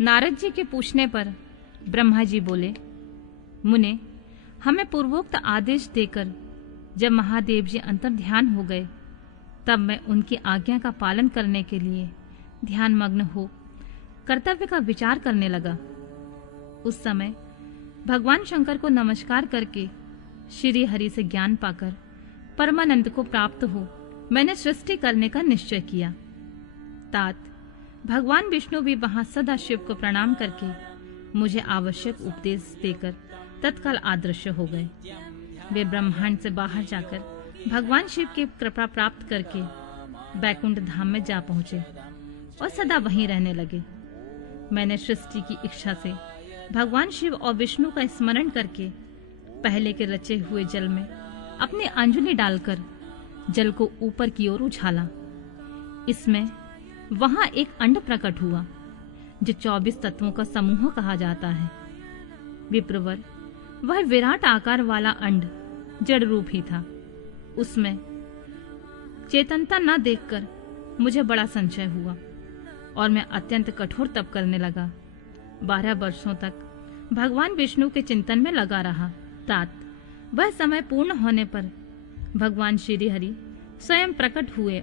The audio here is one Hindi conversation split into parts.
नारद जी के पूछने पर ब्रह्मा जी बोले, मुने, हमें पूर्वोक्त आदेश देकर जब महादेव जी अंतर ध्यान हो गए, तब मैं उनकी आज्ञा का पालन करने के लिए ध्यान मग्न हो कर्तव्य का विचार करने लगा। उस समय भगवान शंकर को नमस्कार करके श्री हरि से ज्ञान पाकर परमानंद को प्राप्त हो मैंने सृष्टि करने का निश्चय किया। तात भगवान विष्णु भी वहां सदा शिव को प्रणाम करके मुझे आवश्यक उपदेश देकर तत्काल आदृश्य हो गए। वे ब्रह्मांड से बाहर जाकर भगवान शिव की कृपा प्राप्त करके बैकुंठ धाम में जा पहुंचे और सदा वहीं रहने लगे। मैंने सृष्टि की इच्छा से भगवान शिव और विष्णु का स्मरण करके पहले के रचे हुए जल में अपनी अंजलि डालकर जल को ऊपर की ओर उछाला। इसमें वहां एक अंड प्रकट हुआ जो 24 तत्वों का समूह कहा जाता है। विप्रवर, वह विराट आकार वाला अंड जड़ रूप ही था। उसमें चेतनता न देखकर मुझे बड़ा संशय हुआ और मैं अत्यंत कठोर तप करने लगा। 12 वर्षों तक भगवान विष्णु के चिंतन में लगा रहा। तात वह समय पूर्ण होने पर भगवान श्री हरि स्वयं प्रकट हुए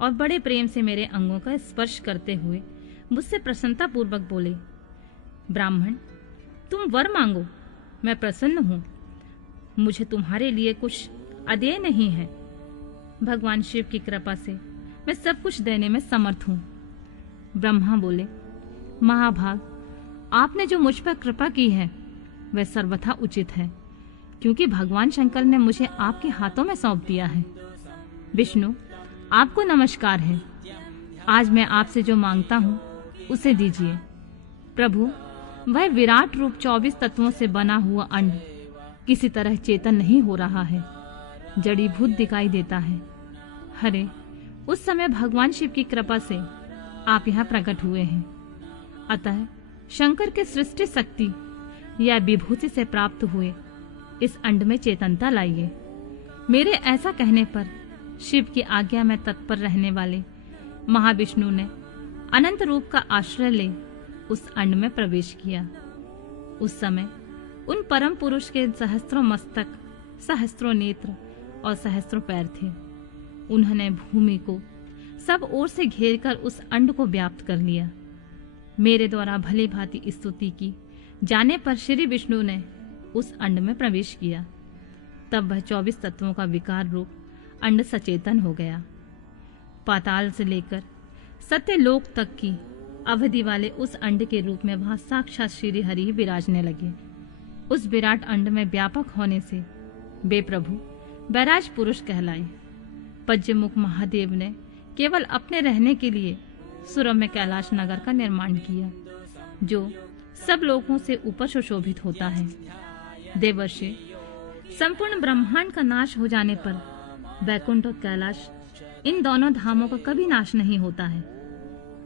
और बड़े प्रेम से मेरे अंगों का स्पर्श करते हुए मुझसे प्रसन्नता पूर्वक बोले, ब्राह्मण, तुम वर मांगो, मैं प्रसन्न हूं। मुझे तुम्हारे लिए कुछ अदेय नहीं है। भगवान शिव की कृपा से मैं सब कुछ देने में समर्थ हूं। ब्रह्मा बोले, महाभाग, आपने जो मुझ पर कृपा की है वह सर्वथा उचित है, क्योंकि भगवान शंकर ने मुझे आपके हाथों में सौंप दिया है। विष्णु, आपको नमस्कार है। आज मैं आपसे जो मांगता हूँ उसे दीजिए। प्रभु, वह विराट रूप 24 तत्वों से बना हुआ अंड किसी तरह चेतन नहीं हो रहा है, जड़ीभूत दिखाई देता है। हरे, उस समय भगवान शिव की कृपा से आप यहाँ प्रकट हुए हैं, अतः शंकर के सृष्टि शक्ति या विभूति से प्राप्त हुए इस अंड में चेतनता लाइए। मेरे ऐसा कहने पर शिव की आज्ञा में तत्पर रहने वाले महाविष्णु ने अनंत रूप का आश्रय ले उस अंड में प्रवेश किया। उस समय उन परम पुरुष के सहस्त्रों मस्तक, सहस्त्रों नेत्र और सहस्त्रों पैर थे। उन्होंने भूमि को सब ओर से घेरकर उस अंड को व्याप्त कर लिया। मेरे द्वारा भली भांति स्तुति की जाने पर श्री विष्णु ने उस अंड में प्रवेश किया। तब वह 24 तत्वों का विकार रूप अंड सचेतन हो गया। पाताल से लेकर सत्यलोक तक की अवधि वाले उस अंड के रूप में वहां साक्षात श्री हरि विराजने लगे। उस विराट अंड में व्यापक होने से वे प्रभु बैराज पुरुष कहलाए। पज्यमुख महादेव ने केवल अपने रहने के लिए सुरभ में कैलाश नगर का निर्माण किया, जो सब लोगों से ऊपर सुशोभित होता है। देवर्षि, संपूर्ण ब्रह्मांड का नाश हो जाने पर वैकुंठ और कैलाश, इन दोनों धामों का कभी नाश नहीं होता है।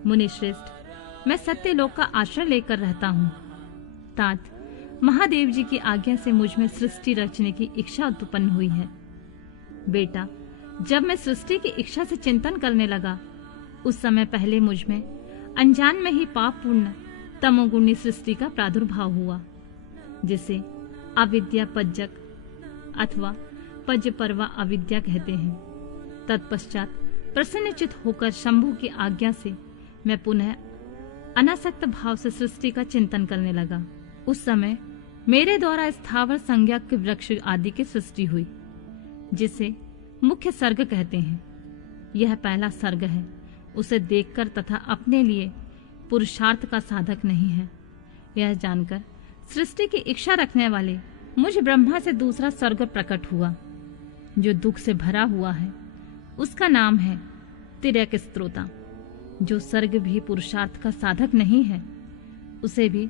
मुनि श्रेष्ठ, मैं सत्यलोक का आश्रय लेकर रहता हूँ। तात महादेव जी की आज्ञा से मुझ में सृष्टि रचने की इच्छा उत्पन्न हुई है। बेटा, जब मैं सृष्टि की इच्छा से चिंतन करने लगा, उस समय पहले मुझ में अनजान में ही पापपूर्ण तमोगुणी सृष्टि का प्रादुर्भाव हुआ, जिसे अविद्या पज्जक अथवा पज्ज पर्वा अविद्या कहते हैं। तत्पश्चात प्रसन्नचित होकर शंभु की आज्ञा से मैं पुनः अनासक्त भाव से सृष्टि का चिंतन करने लगा। उस समय मेरे द्वारा स्थावर संज्ञा के वृक्ष आदि की सृष्टि हुई, जिसे मुख्य सर्ग कहते हैं। यह पहला सर्ग है। उसे देखकर तथा अपने लिए पुरुषार्थ का साधक नहीं है। यह जानकर सृष्टि की इच्छा रखने वाले मुझ ब्रह्मा से दूसरा सर्ग प्रकट हुआ, जो दुख से भरा हुआ है। उसका नाम है तिर्यक स्त्रोता। जो सर्ग भी पुरुषार्थ का साधक नहीं है, उसे भी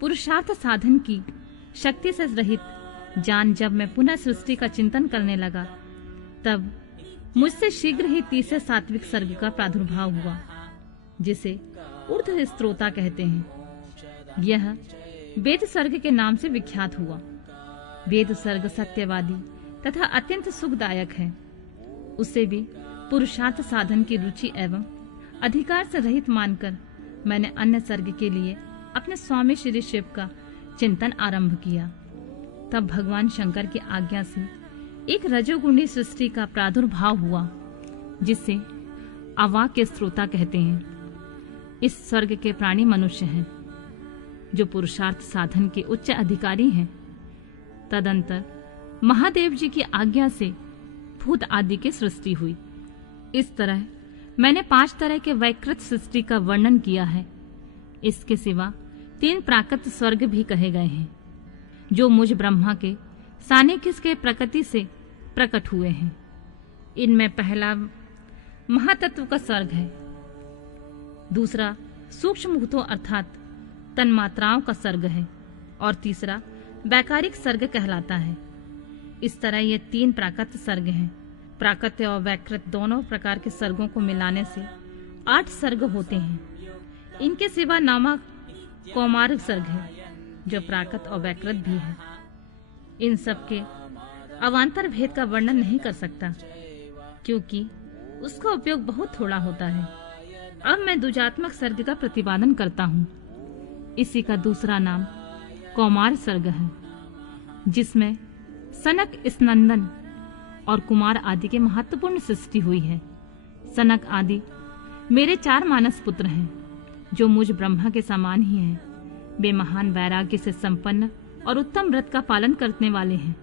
पुरुषार्थ साधन की शक्ति से रहित जान जब मैं पुनः सृष्टि का चिंतन करने लगा, तब मुझसे शीघ्र ही तीसरे सात्विक सर्ग का प्रादुर्भाव हुआ, जिसे ऊर्ध्व स्त्रोता कहते हैं। यह वेद सर्ग के नाम से विख्यात हुआ। वेद सर्ग सत्यवादी तथा अत्यंत सुखदायक है। उसे भी पुरुषार्थ साधन की रुचि एवं अधिकार से रहित मानकर मैंने अन्य सर्ग के लिए अपने स्वामी श्री शिव का चिंतन आरंभ किया। तब भगवान शंकर की आज्ञा से एक रजोगुणी सृष्टि का प्रादुर्भाव हुआ, जिसे अवाक के श्रोता कहते हैं। इस स्वर्ग के प्राणी मनुष्य हैं, जो पुरुषार्थ साधन के उच्च अधिकारी हैं। तदंतर महादेव जी की आज्ञा से भूत आदि की सृष्टि हुई। इस तरह मैंने 5 तरह के वैकृत सृष्टि का वर्णन किया है। इसके सिवा 3 प्राकृत स्वर्ग भी कहे गए हैं, जो मुझ ब्रह्मा के सानिध्य के प्रकृति से प्रकट हुए हैं। इनमें पहला महातत्व का स्वर्ग है, दूसरा सूक्ष्म भूतों अर्थात तन्मात्राओं का स्वर्ग है, और तीसरा वैकारिक स्वर्ग कहलाता है। इस तरह ये 3 प्राकृत स्वर्ग हैं। प्राकृत और वैकृत दोनों प्रकार के स्वर्गों को मिलाने से 8 स्वर्ग होते हैं। इनके सिवा नामा कौमार स्वर्ग है, जो प्राकृत और वैकृत भी है। इन सब के अवान्तर भेद का वर्णन नहीं कर सकता, क्योंकि उसका उपयोग बहुत थोड़ा होता है। अब मैं द्विजात्मक स्वर्ग का प्रतिपादन करता हूँ। इसी का दूसरा नाम कौमार स्वर्ग है, जिसमें सनक, स्नंदन और कुमार आदि के महत्वपूर्ण सृष्टि हुई है। सनक आदि मेरे 4 मानस पुत्र हैं, जो मुझ ब्रह्मा के समान ही हैं। वे महान वैराग्य से संपन्न और उत्तम व्रत का पालन करने वाले हैं।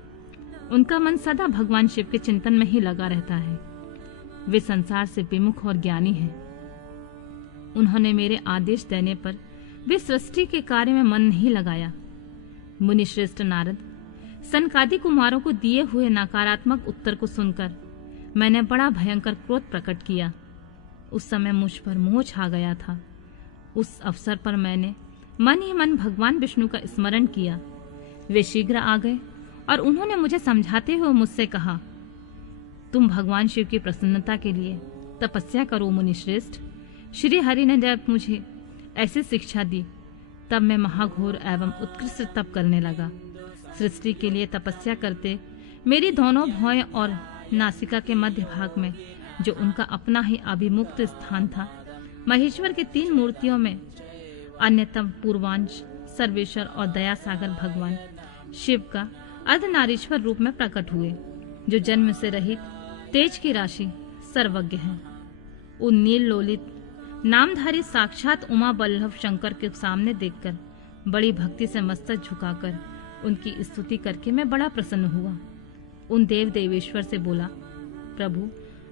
उनका मन सदा भगवान शिव के चिंतन में ही लगा रहता है। वे संसार से विमुख और ज्ञानी हैं। उन्होंने मेरे आदेश देने पर वे सृष्टि के कार्य में मन नहीं लगाया। मुनि श्रेष्ठ नारद सनकादि कुमारों को दिए हुए नकारात्मक उत्तर को सुनकर मैंने बड़ा भयंकर क्रोध प्रकट किया। उस समय मुझ पर मोह छा गया था। उस अवसर पर मैंने मन ही मन भगवान विष्णु का स्मरण किया। वे शीघ्र आ गए और उन्होंने मुझे समझाते हुए मुझसे कहा, तुम भगवान शिव की प्रसन्नता के लिए तपस्या करो मुनि श्रेष्ठ। श्री हरि ने जब मुझे ऐसी शिक्षा दी, तब मैं महाघोर एवं उत्कृष्ट तप करने लगा। सृष्टि के लिए तपस्या करते मेरी दोनों भौएं और नासिका के मध्य भाग में, जो उनका अपना ही अभिमुक्त स्थान था, महेश्वर की 3 मूर्तियों में अन्यतम पूर्वांश सर्वेश्वर और दया सागर भगवान शिव का अर्धनारीश्वर रूप में प्रकट हुए, जो जन्म से रहित तेज की राशि सर्वज्ञ है। उन नील लोलित नामधारी साक्षात उमा बल्लभ शंकर के सामने देखकर बड़ी भक्ति से मस्तक झुकाकर उनकी स्तुति करके मैं बड़ा प्रसन्न हुआ। उन देव देवेश्वर से बोला, प्रभु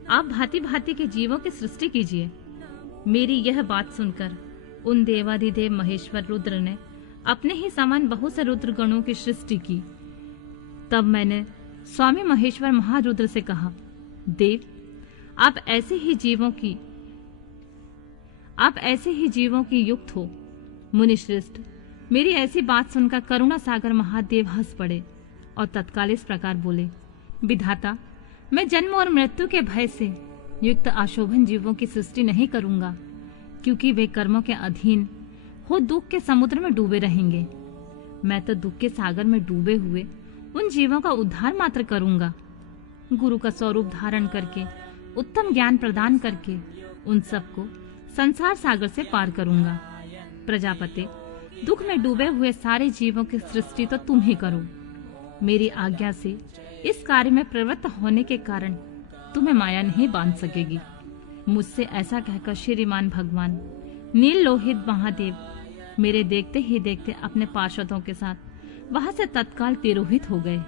आप भांति भांति के जीवों की सृष्टि कीजिए। मेरी यह बात सुनकर उन देवाधिदेव महेश्वर रुद्र ने अपने ही समान बहुत से रुद्र गणों की सृष्टि की। तब मैंने स्वामी महेश्वर महारुद्र से कहा, देव आप ऐसे ही जीवों की युक्त हो। मुनि श्रेष्ठ मेरी ऐसी बात सुनकर करुणा सागर महादेव हंस पड़े और तत्काल इस प्रकार बोले, विधाता मैं जन्म और मृत्यु के भय से युक्त अशोभन जीवों की सृष्टि नहीं करूंगा, क्योंकि वे कर्मों के अधीन हो दुख के समुद्र में डूबे रहेंगे। मैं तो दुख के सागर में डूबे हुए उन जीवों का उद्धार मात्र करूंगा। गुरु का स्वरूप धारण करके उत्तम ज्ञान प्रदान करके उन सबको संसार सागर से पार करूंगा। प्रजापति दुख में डूबे हुए सारे जीवों की सृष्टि तो तुम ही करो। मेरी आज्ञा से इस कार्य में प्रवृत्त होने के कारण तुम्हें माया नहीं बांध सकेगी। मुझसे ऐसा कहकर श्रीमान भगवान नील लोहित महादेव मेरे देखते ही देखते अपने पार्षदों के साथ वहां से तत्काल तिरोहित हो गए।